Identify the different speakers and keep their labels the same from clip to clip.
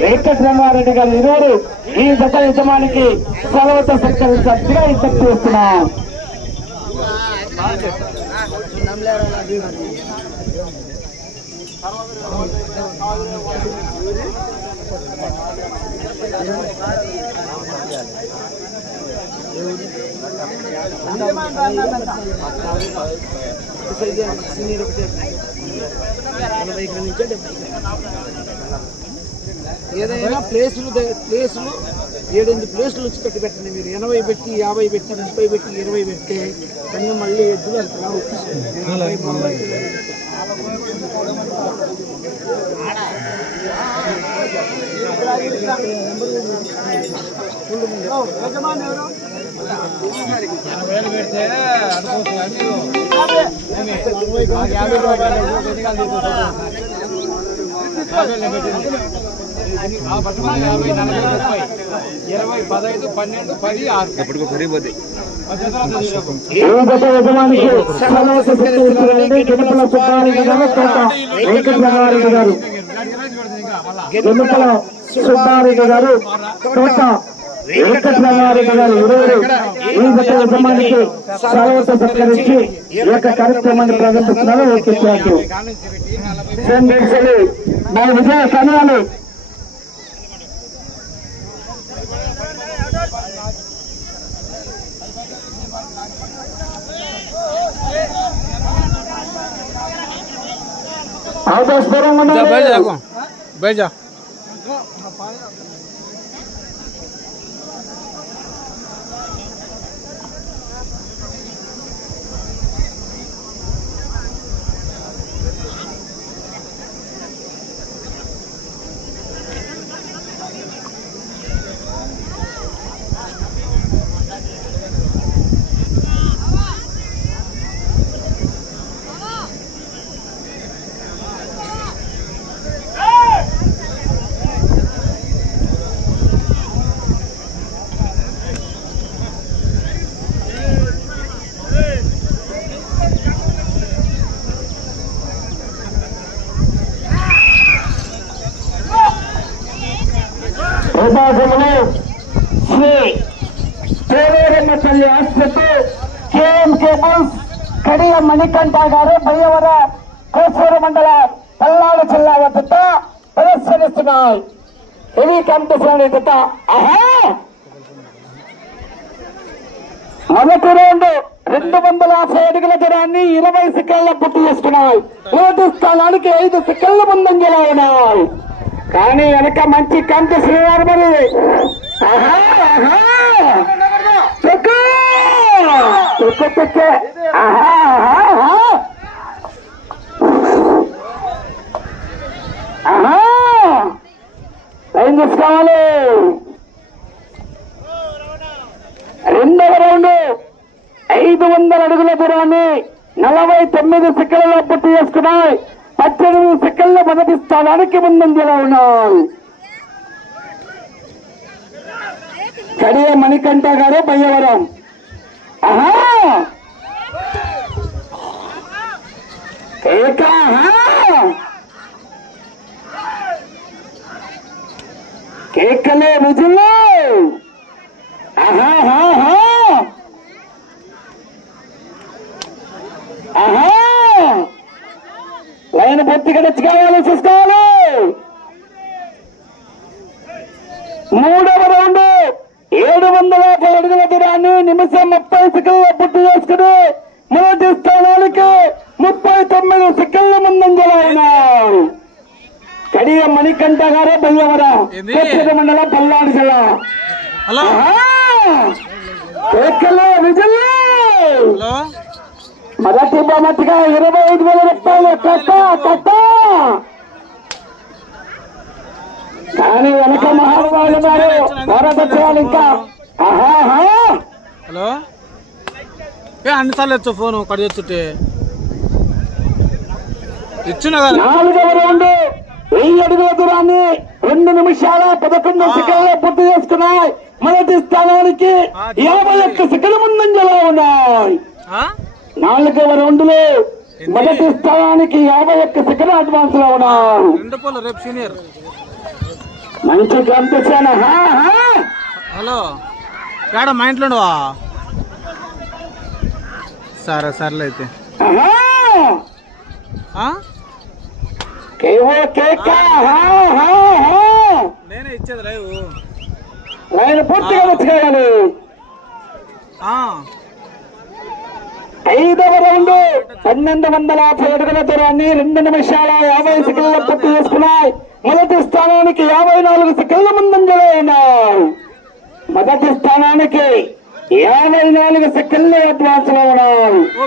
Speaker 1: వెంకటరమారెడ్డి గారు ఇరువురు ఈ దశ యజమానికి సెలవుతో సత్కరించాల్సిగా విజ్ఞప్తి చేస్తున్నాం.
Speaker 2: ఏదైనా ప్లేసులు ద- ప్లేసులు ఏడెనిమిది ప్లేసులు వచ్చి కట్టి పెట్టండి మీరు. ఎనభై పెట్టి యాభై పెట్టి ముప్పై పెట్టి ఇరవై పెడితే కానీ మళ్ళీ ఎద్దులు అంత రావు. నలభై, ముప్పై.
Speaker 3: ఇరవై పదహైదు పన్నెండు పది ఆరు
Speaker 1: ఈ జత సుబ్బారెడ్డి గారు తోట వెంకటరమారెడ్డి గారు ఇరువురు ఈ జత యజమానికి సెలవుతో సత్కరించి ఈ యొక్క కార్యక్రమాన్ని ప్రారంభిస్తున్నారు ఓకే కన్యాలు అవకాశపూర్వం ఉండాలి
Speaker 3: బైజా
Speaker 1: విభాగంలో శ్రీ పేరేరమ్మ తల్లి ఆసుపత్రి కేఎం కేబుల్స్ మణికంఠ గారు బయ్యవర కోసూరు మండల పల్నాడు జిల్లా వద్ద ప్రదర్శనిస్తున్నాయి. హెవీ కాంపిటీషన్ ఆహా మొదటి రౌండ్ రెండు వందల యాభై అడుగుల దూరాన్ని ఇరవై సెకండ్ల పూర్తి చేసుకున్నాయి. మొదటి స్థానానికి ఐదు సెకండ్ల ముందంజలో ఉన్నాయి. కానీ వెనక మంచి కంటి శ్రీవారు మరి. ఆహా. ఆహా. లైన్ తీసుకోవాలి రెండవ రౌండ్ ఐదు వందల అడుగుల దూరాన్ని నలభై తొమ్మిది సిక్కలలో పుట్టి చేసుకున్నాయి. పద్దెనిమిది సిక్కల్లో మొదటి స్థానానికి ముందంజలో ఉన్నాయి కడియ మణికంఠ గారు బయ్యవరం. ఆహా! కేక కేకలే రుజులు ఆహా ఆహా, ఆహా. ఆహా లైన్ పూర్తిగా తెచ్చుకోవాలి చూసుకోవాలి. మూడవ రౌండ్ ఏడు వందల యాభై అడుగుల దూరాన్ని నిమిషం ముప్పై సెకండ్ల పూర్తి చేసుకుని మొదటి స్థానానికి ముప్పై తొమ్మిది సెకండ్ల ముందంజలో ఉన్నాయి కడియ మణికంఠ గారు? కొత్తూరు మండలం పల్నాడు జిల్లా.
Speaker 3: హలో?
Speaker 1: విజయ్!
Speaker 3: హలో?
Speaker 1: మొదటి బహుమతిగా ఇరవై ఐదు వేల రూపాయలు. కట్ట కట్ట! కానీ వెనక మహానుభావులు ఉన్నారు. భారతదేశాలు ఇంకా.
Speaker 3: హలో? ఏ అన్నిసార్లు ఎచ్చు ఫోన్ కట్ చేస్తుంటే. ఇచ్చిన
Speaker 1: నాలుగవ రౌండ్. వెయ్యి అడుగుల దూరాన్ని రెండు నిమిషాల పదకొండు సెకండ్లు పూర్తి చేసుకున్నాయి. మొదటి స్థానానికి యాభై ఒక్క సెకండ్ ముందంజలో ఉన్నాయి? నాలుగవ రౌండ్లో మొదటి స్థానానికి యాభై ఒక్క సెకండ్ అడ్వాన్స్లో ఉన్నారు. మంచి హా
Speaker 3: హలో. ఏడ మా ఇంట్లో సరే సర్లే అయితే. నేనే ఇచ్చేది లైవ్
Speaker 1: లైన్ పూర్తిగా వచ్చేయాలి. ఐదవ రౌండ్ పన్నెండు వందల యాభై అడుగుల దూరాన్ని రెండు నిమిషాల యాభై సెకండ్ల పూర్తి చేసుకున్నాయి. మొదటి స్థానానికి యాభై నాలుగు సెకండ్ల ముందంజలో ఉన్నాయి మొదటి స్థానానికి యాభై నాలుగు సెకండ్ల
Speaker 3: అడ్వాన్స్లో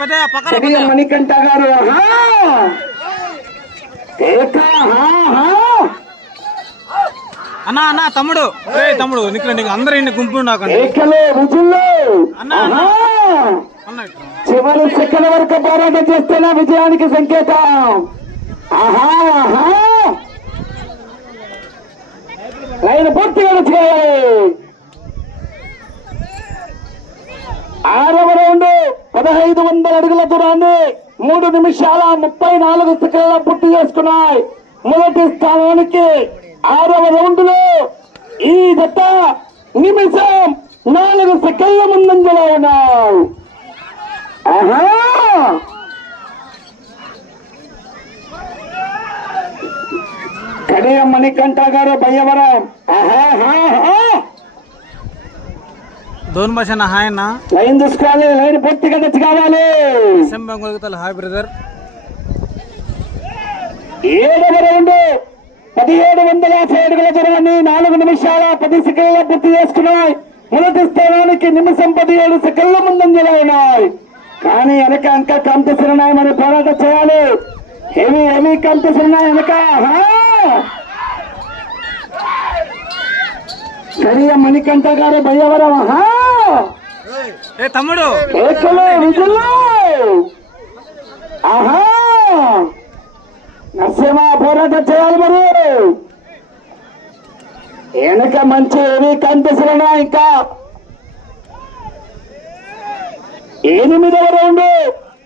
Speaker 3: పెద్ద.
Speaker 1: మణికంఠ గారు!
Speaker 3: అన్నా అన్నా తమ్ముడు. తమ్ముడు నీకు అందరూ గుంపు నాకండి
Speaker 1: రుజుల్లో
Speaker 3: అన్నా,
Speaker 1: చివరి సెకండ్ వరకు పోరాటం చేస్తేనే విజయానికి సంకేతం. ఆహా ఆహా. లైన్ పూర్తిగా వచ్చేయాలి ఆరవ రౌండ్ పదహైదు వందల అడుగుల దూరాన్ని మూడు నిమిషాల ముప్పై నాలుగు సెకండ్ల పూర్తి చేసుకున్నాయి. మొదటి స్థానానికి ఆరవ రౌండ్లో ఈ దత్త నిమిషం నాలుగు సెకండ్ల ముందంజలో ఉన్నాయి కడియ మణికంఠ గారు.
Speaker 3: దోన్ భాష నా హాయ్ అన్న
Speaker 1: లైన్ చూసుకోవాలి లైన్ పూర్తిగా తెచ్చి కావాలి
Speaker 3: హాయ్ బ్రదర్
Speaker 1: ఏడవ రౌండ్ పదిహేడు వందల యాభై అడుగుల దూరాన్ని నాలుగు నిమిషాల పది సెకండ్ల పూర్తి చేసుకున్నాయి. మొదటి స్థానానికి నిమిషం పదిహేడు సెకండ్ల ముందంజలో ఉన్నాయి. కానీ వెనక ఇంకా కాంపిటీషన్ ఉన్నాయి మరి పోరాటం చేయాలి. హెవీ హెవీ కాంపిటీషన్ ఉన్నాయి వెనక! కడియ మణికంఠ గారు
Speaker 3: ఏ తమ్ముడు?
Speaker 1: ఆహా! నరసింహ పోరాటం చేయాలి మరి. వెనక మంచి ఏవి కనిపిస్తున్నా ఇంకా? ఎనిమిదవ రౌండ్.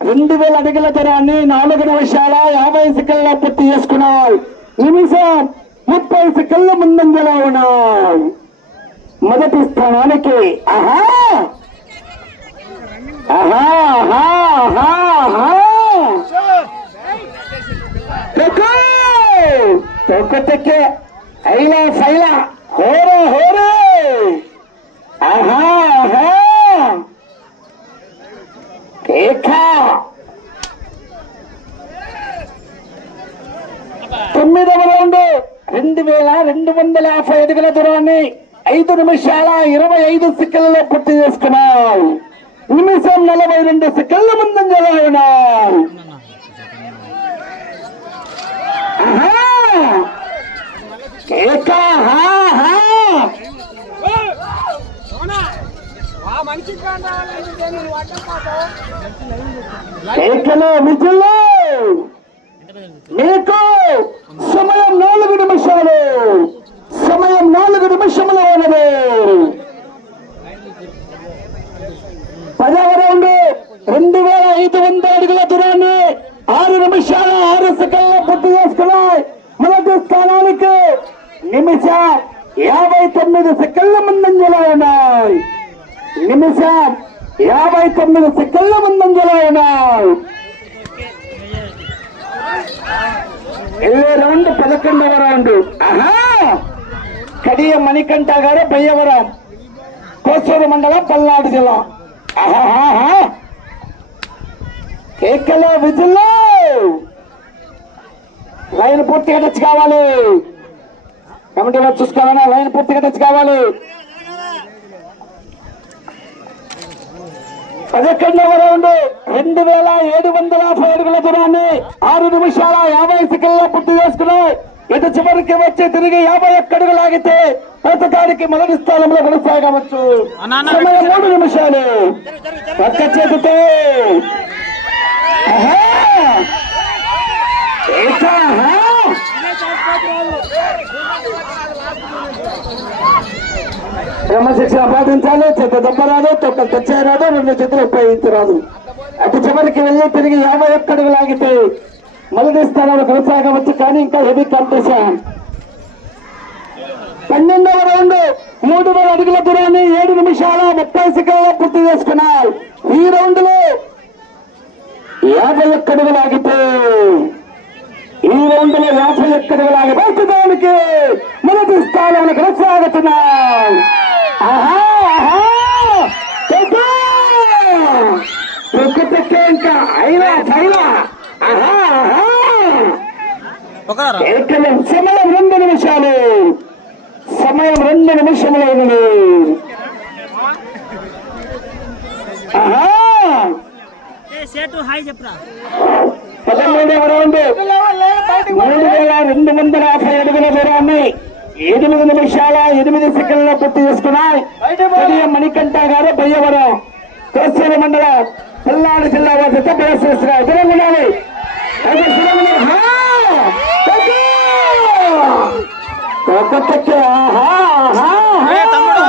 Speaker 1: రెండు వేల అడుగుల తరాన్ని నాలుగు నిమిషాల యాభై సెకండ్ల పూర్తి చేసుకున్నాయి. నిమిషం ముప్పై సెకండ్ల ముందంజలో ఉన్నాయి. మొదటి స్థానానికి ఆహా! ఆహా ఆహా ఆహా ఆహా! తెక్కే ఐలా ఫైలా. హోరే హోరే! ఆహా ఆహా కేక తొమ్మిదవ రౌండ్ రెండు వేల రెండు వందల యాభై అడుగుల దూరాన్ని ఐదు నిమిషాల ఇరవై ఐదు సెకండ్లలో పూర్తి చేసుకున్నాయి నిమిషం నలభై రెండు సెకండ్ల ముందంజలో ఉన్నాయి ఆహా! కేక, హా, సమయం నాలుగు నిమిషాలు నిమిషములు ఉన్నది పదవ రౌండ్ రెండు వేల ఐదు వందల అడుగుల దూరాన్ని ఆరు నిమిషాల ఆరు సెకండ్ల పూర్తి చేసుకున్నాయి. మొదటి స్థానానికి నిమిష యాభై తొమ్మిది సెకండ్ల ముందంజలో ఉన్నాయి. నిమిషం యాభై తొమ్మిది సెకండ్ల ముందంజలో ఉన్నాయి వెళ్ళే రౌండ్. పదకొండవ కడియ మణికంఠ గారు బయ్యవరం కోసూరు మండలం పల్నాడు జిల్లా. ఆహాహా కేకలో లైన్ పూర్తిగా టచ్ కావాలి. కమిటీ వారు చూసుకోవాలన్నా లైన్ పూర్తిగా టచ్ కావాలి. పదకొండవ రౌండ్. రెండు వేల ఏడు వందల యాభై అడుగుల దూరాన్ని ఆరు నిమిషాల యాభై సెకండ్ల పూర్తి చేసుకున్నాయి. ఇటు చివరికి వచ్చి తిరిగి యాభై ఒక్క అడుగులు ఆగితే ప్రస్తుతానికి మొదటి స్థానంలో కొనసాగవచ్చు. సమయం మూడు నిమిషాలు. పక్క చేతితో! క్రమశిక్షణ పాటించాలి చెత్త దెబ్బరాదు తొక్క తెచ్చేయరాదు రెండు చేతులు ఉపయోగించరాదు. అటు చివరికి వెళ్ళి తిరిగి యాభై ఒక్క అడుగులు ఆగితే మొదటి స్థానంలో కొనసాగవచ్చు కానీ ఇంకా హెవీ కాంపిటీషన్ పన్నెండవ రౌండ్ మూడు వేల అడుగుల దూరాన్ని ఏడు నిమిషాల ముప్పై సెకండ్ల పూర్తి చేసుకున్నారు ఈ రౌండ్లో యాభై ఒక్క అడుగులు ఆగితే ఈ రౌండ్లో యాభై ఒక్క అడుగులు ఆగి ప్రస్తుతానికి మొదటి స్థానంలో కొనసాగుతున్నాయి ఆహా ఆహా తెగ! తెగ తెగ ఇంకా అయినా చైనా ఆహా ఆహా
Speaker 3: ఒకరా
Speaker 1: కేవలం సమయం రెండు నిమిషాలు సమయం రెండు నిమిషములు ఉన్నది ఆహా! పదమూడవ రౌండ్. మూడు వేల రెండు వందల యాభై అడుగుల దూరాన్ని ఎనిమిది నిమిషాల ఎనిమిది సెకండ్ల పూర్తి చేసుకున్నాయి. మణికంఠ గారు బయ్యవరం కోసేరు మండలం పల్నాడు జిల్లా వారి జత ప్రదర్శిస్తున్నారు తెలంగాణలో అయితే తెలంగాణ హా! తగ్గు! తగ్గు, తగ్గు, ఆహా, ఆహా,
Speaker 3: ఏ
Speaker 1: ఆహా.
Speaker 3: తమ్ముడు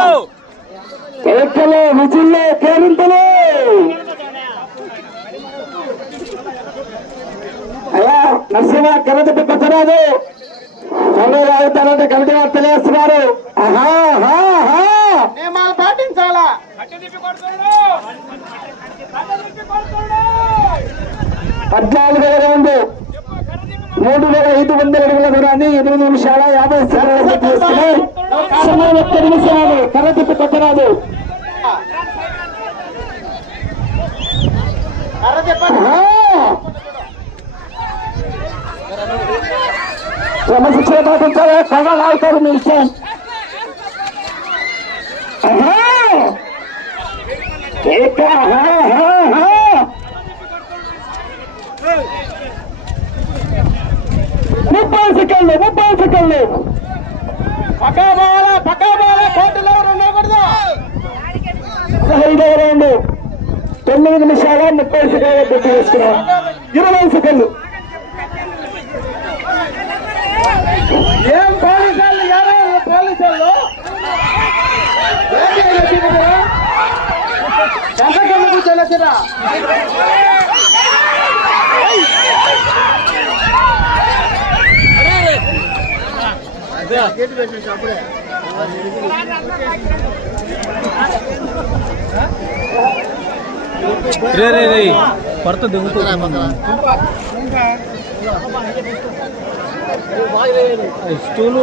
Speaker 1: కేకలు విజిల్లే కేరింతలు అయ్యా నరసింహ కరెంట్ కొత్తరాదు చదువు రావుతారంటే కరెంట్ గారు తెలియస్తున్నారు
Speaker 2: నియమాలు పాటించాలా?
Speaker 1: పద్నాలుగు వేల రౌండ్. మూడు వేల ఐదు వందల అడుగుల దూరాన్ని ఎనిమిది నిమిషాల యాభై సెకండ్లు సమయం ఒక్క నిమిషాలు కొట్టరాదు
Speaker 2: కర్ర చెప్పండి
Speaker 1: ఆహా! క్రమశిక్షణ పాటించాలి కళ్ళ లాగుతారు మీ ఇష్టం ముప్పై సెకండ్లు ముప్పై సెకండ్లు.
Speaker 2: పక్కా పోవాలా పక్కా పోవాలా? కోర్టులో ఉండకూడదు
Speaker 1: పదహైదవ రౌండ్ తొమ్మిది నిమిషాల ముప్పై సెకండ్లు పూర్తి చేసుకున్నాం. ఇరవై సెకండ్లు.
Speaker 2: ఏం పోలీసు వాళ్ళు ఎవరు? పోలీసు వాళ్ళు ఎంతకన్నా కూర్చోలేదురా
Speaker 3: రే రే రే కొరత దిగుతుంది స్టూలు.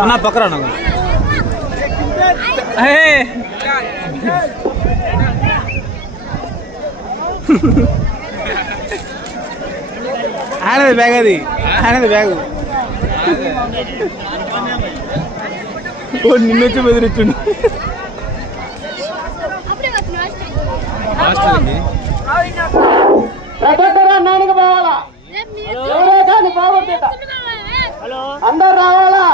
Speaker 3: అన్న పక్కరా ఆయనది బ్యాగ్ అది. ఆయనది బ్యాగ్ ఓ నిన్నొచ్చి బెదిరించుండు
Speaker 4: అప్పుడే వచ్చిన
Speaker 3: హాస్టల్కి
Speaker 2: ప్రతి ఒక్కరు అన్నానికి పోవాలా ఎవరే కానీ పోగొట్టేట అందరు రావాలా?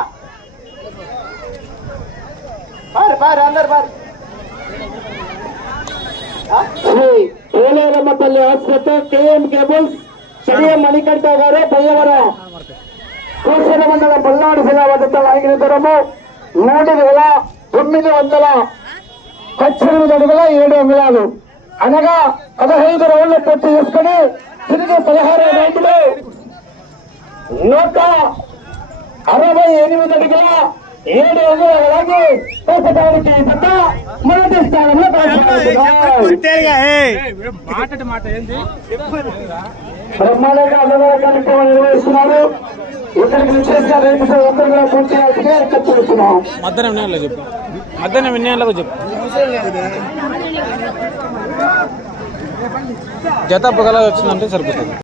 Speaker 2: పారు పారు అందరు పారు.
Speaker 1: శ్రీ ఏలేరమ్మ ఆసుపత్రి కేఎం కేబుల్స్ శ్రీ మణికంఠ గారు బయ్యవరం. కోసిన మండలం పల్నాడు జిల్లా వద్ద లాగిన మూడు వేల తొమ్మిది వందల పద్దెనిమిది అడుగుల ఏడు అంగుళాలు. అనగా పదహైదు రౌండ్లు పూర్తి చేసుకుని తిరిగి పదహారు రౌండ్లు నూట అరవై ఎనిమిది అడుగుల ఏడు అంగుళాలకి ప్రస్తుతానికి జత మొదటి స్థానంలో. బ్రహ్మాండంగా అన్నదాన కార్యక్రమం నిర్వహిస్తున్నారు. ఇక్కడికి విశేషంగా రేపు అందరూ కూడా పూర్తి చేయాల్సిందే రిక్వెస్ట్ చేస్తున్నాం
Speaker 3: మధ్యాహ్నం వినయాలకు చెప్పు. మధ్యాహ్నం వినయాలకు చెప్పు. జత పొగలా వచ్చిందంటే సరిపోతుంది.